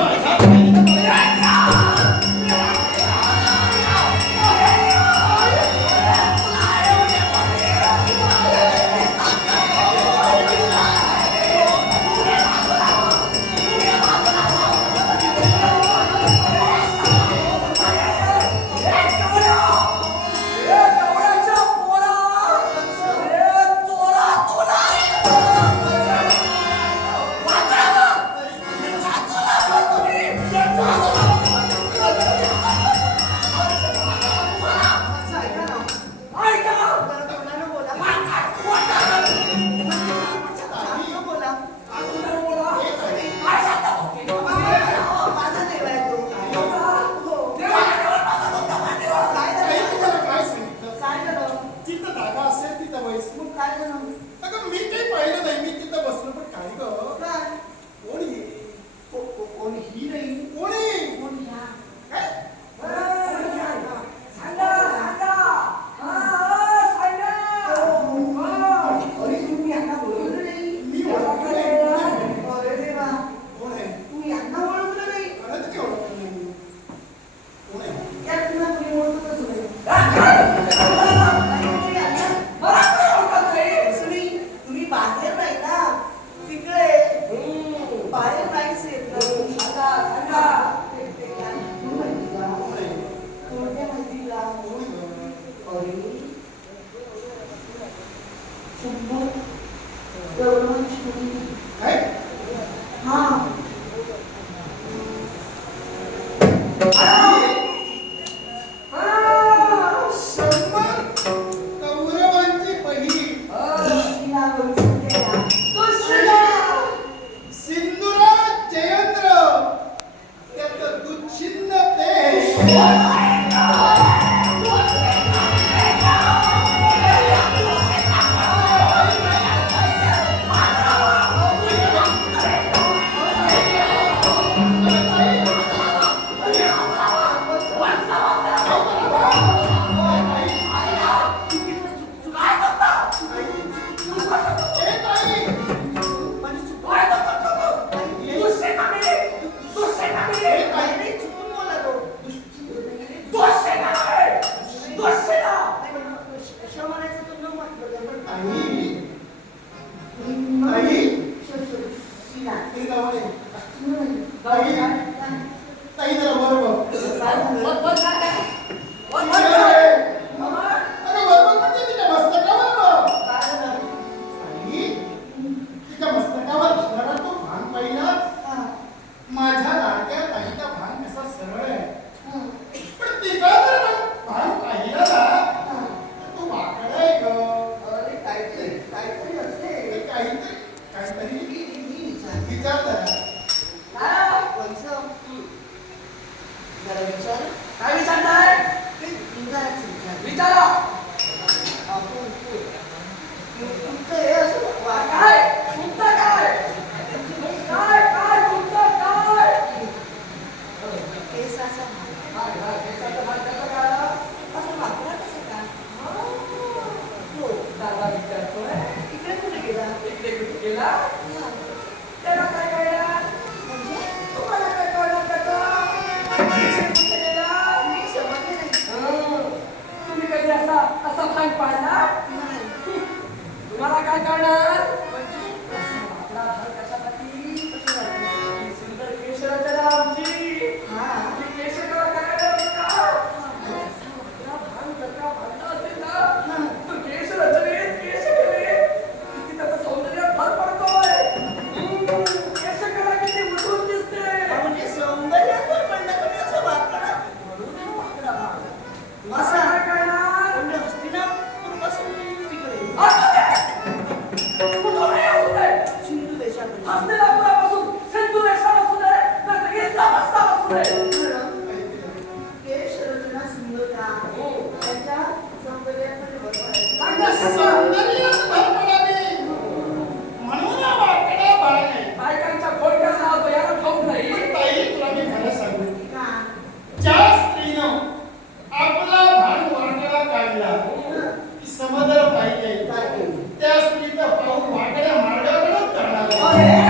vai, vai, vai. Yeah.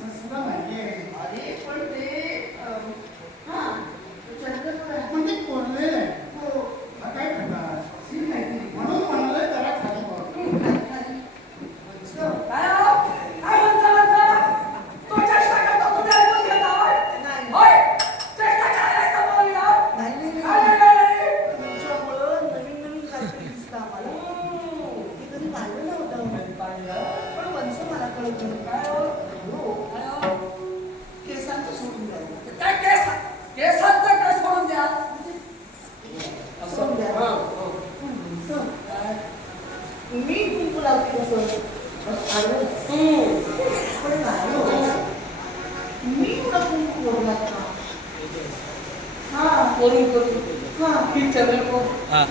무슨 수가 아니에요. 말이 절대 हाँ ठीक चल रहे को हाँ